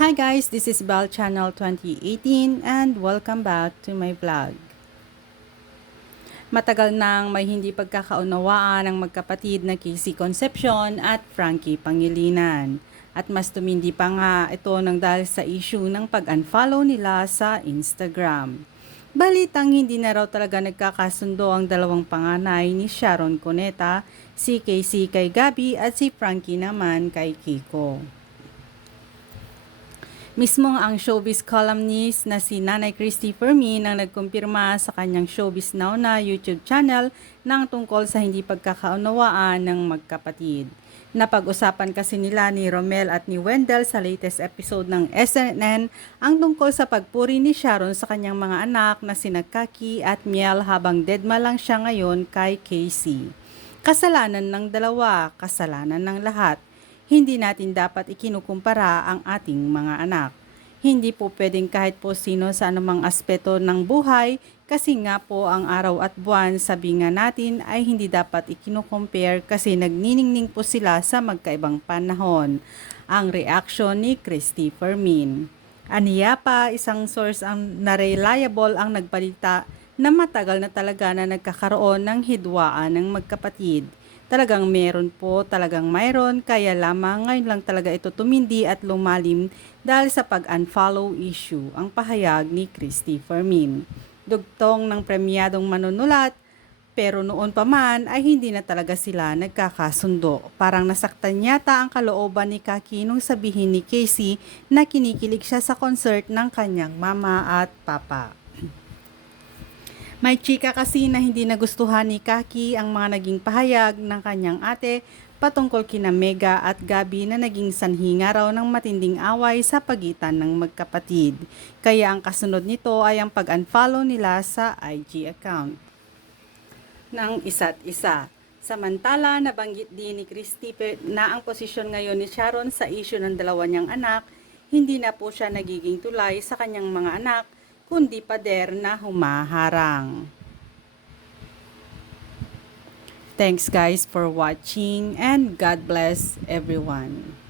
Hi guys, this is Bal Channel 2018 and welcome back to my vlog. Matagal nang may hindi pagkakaunawaan ng magkapatid na Casey Concepcion at Frankie Pangilinan. At mas tumindi pa nga ito nang dahil sa issue ng pag-unfollow nila sa Instagram. Balitang hindi na raw talaga nagkakasundo ang dalawang panganay ni Sharon Cuneta, si Casey kay Gabi at si Frankie naman kay Kiko. Mismo ang showbiz columnist na si Nanay Christy Fermin ang nagkumpirma sa kanyang Showbiz Now na YouTube channel ng tungkol sa hindi pagkakaunawaan ng magkapatid. Napag-usapan kasi nila ni Romel at ni Wendell sa latest episode ng SNN ang tungkol sa pagpuri ni Sharon sa kanyang mga anak na sina Kaki at Miel habang deadma lang siya ngayon kay Casey. Kasalanan ng dalawa, kasalanan ng lahat hindi natin dapat ikinukumpara ang ating mga anak. Hindi po pwedeng kahit po sino sa anumang aspeto ng buhay kasi nga po ang araw at buwan sabi nga natin ay hindi dapat ikinukompare kasi nagniningning po sila sa magkaibang panahon. Ang reaction ni Christy Fermin. Aniya pa, isang source ang na-reliable ang nagbalita na matagal na talaga na nagkakaroon ng hidwaan ng magkapatid talagang meron po, talagang mayroon, kaya lamang ngayon lang talaga ito tumindi at lumalim dahil sa pag-unfollow issue, ang pahayag ni Christy Fermin. Dugtong ng premyadong manunulat, pero noon pa man ay hindi na talaga sila nagkakasundo. Parang nasaktan yata ang kalooban ni Kaki nung sabihin ni Casey na kinikilig siya sa concert ng kanyang mama at papa. May chika kasi na hindi nagustuhan ni Kaki ang mga naging pahayag ng kanyang ate patungkol kina Mega at Gabi na naging sanhi nga raw ng matinding away sa pagitan ng magkapatid. Kaya ang kasunod nito ay ang pag-unfollow nila sa IG account ng isa't isa. Samantala, nabanggit din ni Christy na ang posisyon ngayon ni Sharon sa issue ng dalawa niyang anak, hindi na po siya nagiging tulay sa kanyang mga anak kundi pader na humaharang. Thanks guys for watching and God bless everyone.